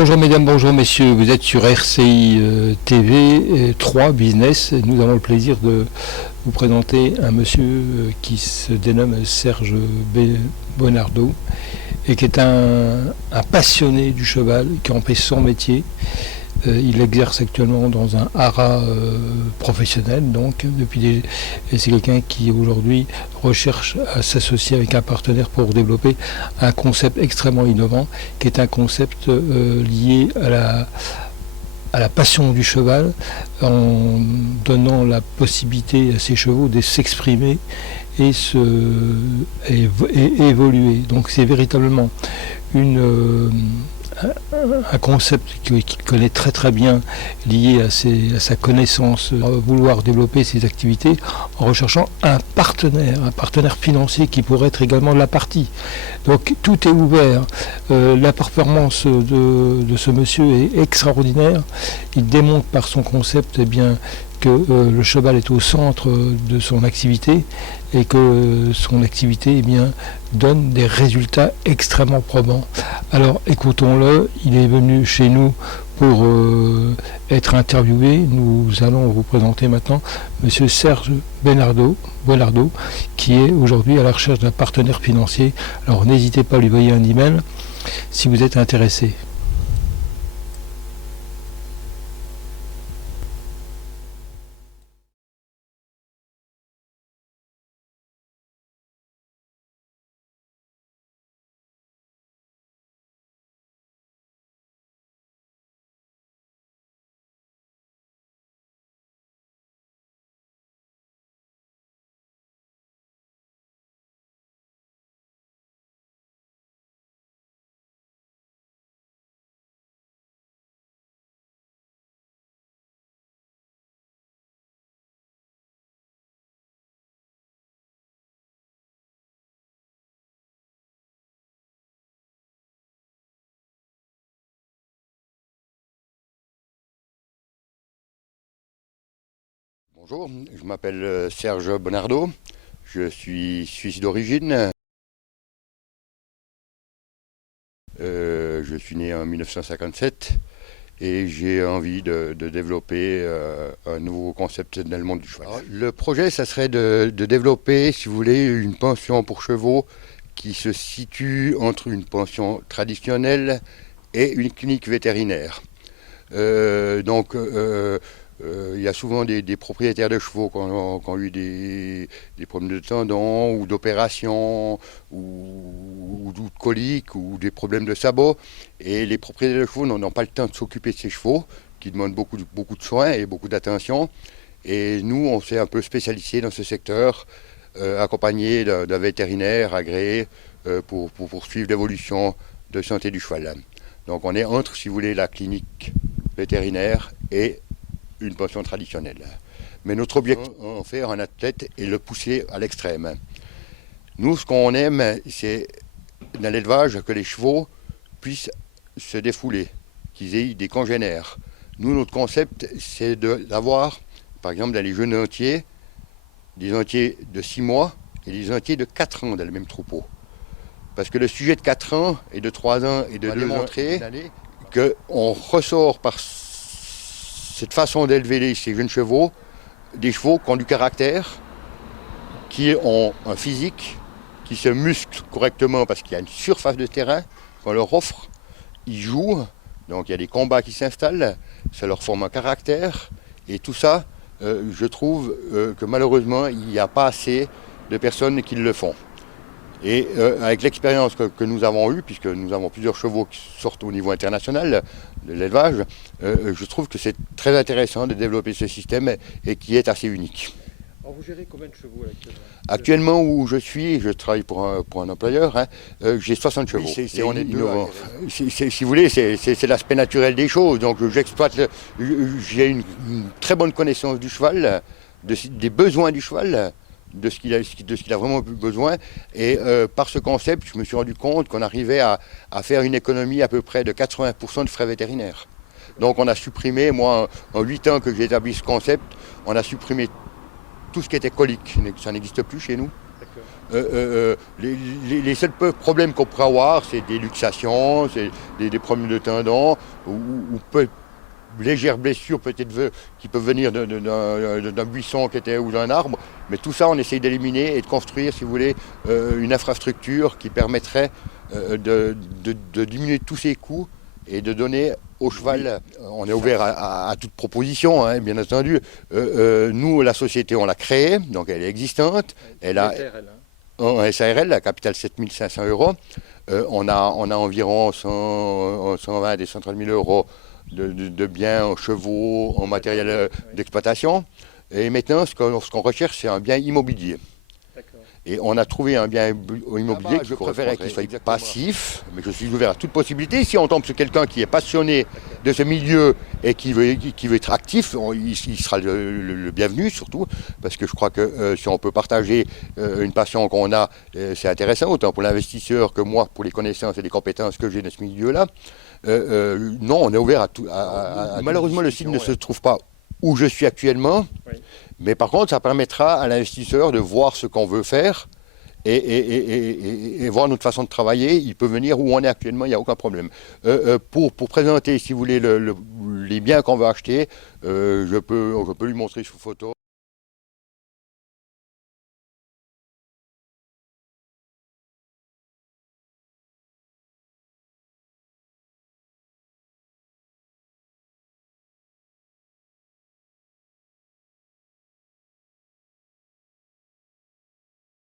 Bonjour mesdames, bonjour messieurs, vous êtes sur RCI TV 3 Business. Nous avons le plaisir de vous présenter un monsieur qui se dénomme Serge Bonardo et qui est un passionné du cheval, qui en fait son métier. Il exerce actuellement dans un haras professionnel, donc et c'est quelqu'un qui aujourd'hui recherche à s'associer avec un partenaire pour développer un concept extrêmement innovant, qui est un concept lié à la passion du cheval, en donnant la possibilité à ces chevaux de s'exprimer et évoluer. Donc c'est véritablement un concept qu'il connaît très très bien, lié à sa connaissance, vouloir développer ses activités en recherchant un partenaire financier qui pourrait être également la partie. Donc tout est ouvert. La performance de ce monsieur est extraordinaire. Il démontre par son concept que le cheval est au centre de son activité et que son activité donne des résultats extrêmement probants. Alors écoutons-le, il est venu chez nous pour être interviewé. Nous allons vous présenter maintenant monsieur Serge Bonardo, qui est aujourd'hui à la recherche d'un partenaire financier. Alors n'hésitez pas à lui envoyer un email si vous êtes intéressé. Bonjour, je m'appelle Serge Bonardo, je suis suisse d'origine. Je suis né en 1957 et j'ai envie de développer un nouveau concept dans le monde du cheval. Alors, le projet, ça serait de développer, si vous voulez, une pension pour chevaux qui se situe entre une pension traditionnelle et une clinique vétérinaire. Il y a souvent des propriétaires de chevaux qui ont eu des problèmes de tendons ou d'opérations ou de coliques ou des problèmes de sabots. Et les propriétaires de chevaux n'ont pas le temps de s'occuper de ces chevaux qui demandent beaucoup de soins et beaucoup d'attention. Et nous, on s'est un peu spécialisé dans ce secteur, accompagné d'un vétérinaire agréé pour poursuivre l'évolution de santé du cheval. Donc on est entre, si vous voulez, la clinique vétérinaire et une pension traditionnelle. Mais notre objectif, c'est en faire un athlète et le pousser à l'extrême. Nous, ce qu'on aime, c'est dans l'élevage que les chevaux puissent se défouler, qu'ils aient des congénères. Nous, notre concept, c'est d'avoir, par exemple, dans les jeunes entiers, des entiers de 6 mois et des entiers de 4 ans dans le même troupeau. Parce que le sujet de 4 ans et de 3 ans est de démontrer qu'on ressort par cette façon d'élever ces jeunes chevaux, des chevaux qui ont du caractère, qui ont un physique, qui se musclent correctement parce qu'il y a une surface de terrain qu'on leur offre, ils jouent, donc il y a des combats qui s'installent, ça leur forme un caractère, et tout ça, je trouve que malheureusement, il n'y a pas assez de personnes qui le font. Et avec l'expérience que nous avons eue, puisque nous avons plusieurs chevaux qui sortent au niveau international de l'élevage, je trouve que c'est très intéressant de développer ce système et qui est assez unique. Alors vous gérez combien de chevaux actuellement ? Actuellement où je suis, je travaille pour un employeur, j'ai 60 chevaux. Oui, c'est innovant. Si vous voulez, c'est l'aspect naturel des choses. Donc j'exploite, j'ai une très bonne connaissance du cheval, des besoins du cheval, de ce qu'il a vraiment besoin. Et par ce concept, je me suis rendu compte qu'on arrivait à faire une économie à peu près de 80% de frais vétérinaires. Donc on a supprimé, moi, en 8 ans que j'ai établi ce concept, on a supprimé tout ce qui était colique. Ça n'existe plus chez nous. Les seuls problèmes qu'on pourrait avoir, c'est des luxations, c'est des problèmes de tendons, ou légères blessures peut-être qui peuvent venir d'un buisson ou d'un arbre. Mais tout ça, on essaye d'éliminer et de construire, si vous voulez, une infrastructure qui permettrait de diminuer tous ces coûts et de donner au cheval. On est ouvert à toute proposition, hein, bien entendu. Nous, la société, on l'a créée, donc elle est existante. Elle a en SARL, la capitale 7500 euros. On a environ 120 et 130 000 euros de biens en chevaux, en matériel d'exploitation. Et maintenant, ce qu'on recherche, c'est un bien immobilier. Et on a trouvé un bien immobilier je préférais qu'il soit passif, mais je suis ouvert à toute possibilité. Si on tombe sur quelqu'un qui est passionné de ce milieu et qui veut être actif, il sera le bienvenu surtout, parce que je crois que si on peut partager une passion qu'on a, c'est intéressant, autant pour l'investisseur que moi, pour les connaissances et les compétences que j'ai dans ce milieu-là. Non, on est ouvert à tout. Malheureusement, le site ne se trouve pas où je suis actuellement. Oui. Mais par contre, ça permettra à l'investisseur de voir ce qu'on veut faire et voir notre façon de travailler. Il peut venir où on est actuellement, il n'y a aucun problème. Pour présenter, si vous voulez, les biens qu'on veut acheter, je peux lui montrer sous photo.